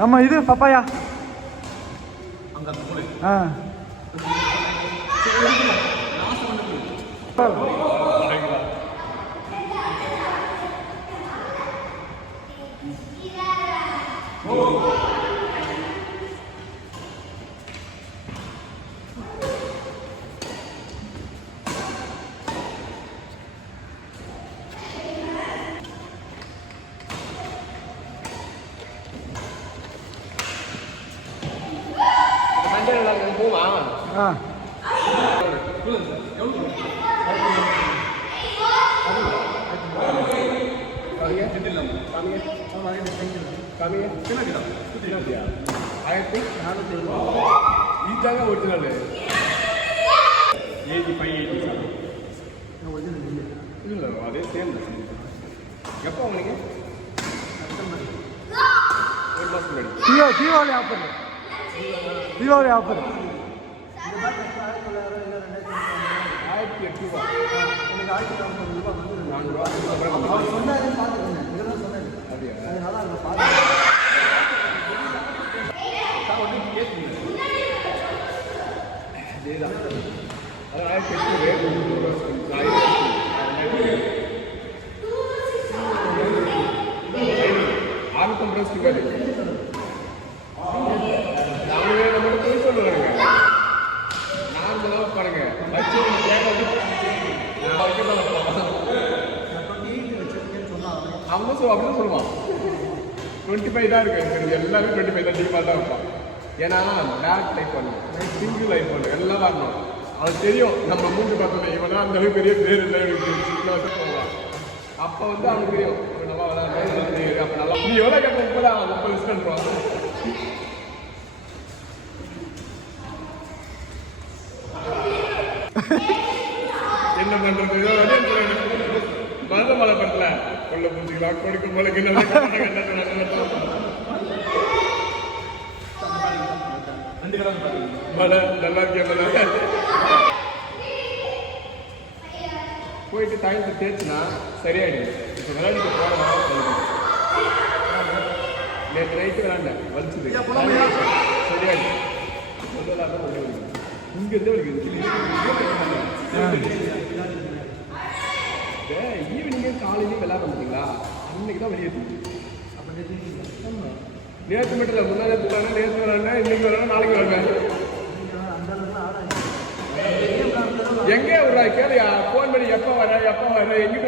நம்ம இது பப்பாயா ஆ ஆ இதாங்க ஒரிஜினல் 85 இல்லை அதே சேம் எப்போ வாங்கினீங்க ஒரு மாதம் முன்னாடி தீபாவளி ஆஃபர் தீபாவளி ஆஃபர் 1800 ரூபா எனக்கு 1950 ரூபா வந்து 4 ரூபா அவர் சொன்னாரு பார்த்துருந்தேன் இதெல்லாம் சொன்னாரு அப்படியா அதனால அதை பார்த்து அதேதான் அது 1800 650 நாங்களே நம்ம போய் சொல்லுவாங்க நார்மலாக பாருங்க அவங்க அப்படின்னு சொல்லுவான் 25 தான் இருக்கு எல்லாமே 25 தான் டீப்பாக தான் இருப்பான் ஏன்னா பேக் டைப் பண்ணணும் சிங்கிள் லைஃப் பண்ணணும் எல்லாம் வரணும் அது தெரியும் நம்ம மூன்று பார்த்தோம் இவனா அந்த அளவுக்கு பெரிய பேர் இல்லை வச்சு போகலாம் அப்போ வந்து அவனுக்கு தெரியும் நல்லா விளாட்றது அப்போ நல்லா நீ எவ்வளோ கேட்க 30 லிஸ்ட் பண்ணுவான் என்ன பண்றது மருத மலை படத்துல கொள்ள பூச்சிக்கலாம் கொடுக்கும் மலைக்கு மலை நல்லா இருக்கேன் மலை போயிட்டு தாயத்தை தேய்ச்சினா சரியாயிடுது இப்போ விளையாடிட்டு போனோம் நேற்று நைட்டு விளையாண்டேன் வலிச்சுது சரியாயிடுது முதல்ல இங்கேருந்து வலிக்குது ஈவினிங்கே காலையிலேயும் விளையாட மாட்டீங்களா அன்னைக்கு தான் வெளியே ஆமாம் நேற்று மட்டும் இல்லை முன்னாடி நேற்று விளாண்டேன் இன்னைக்கு விளாண்டேன் நாளைக்கு விளாண்டேன் எங்கே ஒரு கேள்வியா ஃபோன் பண்ணி எப்போ வர எங்கிட்ட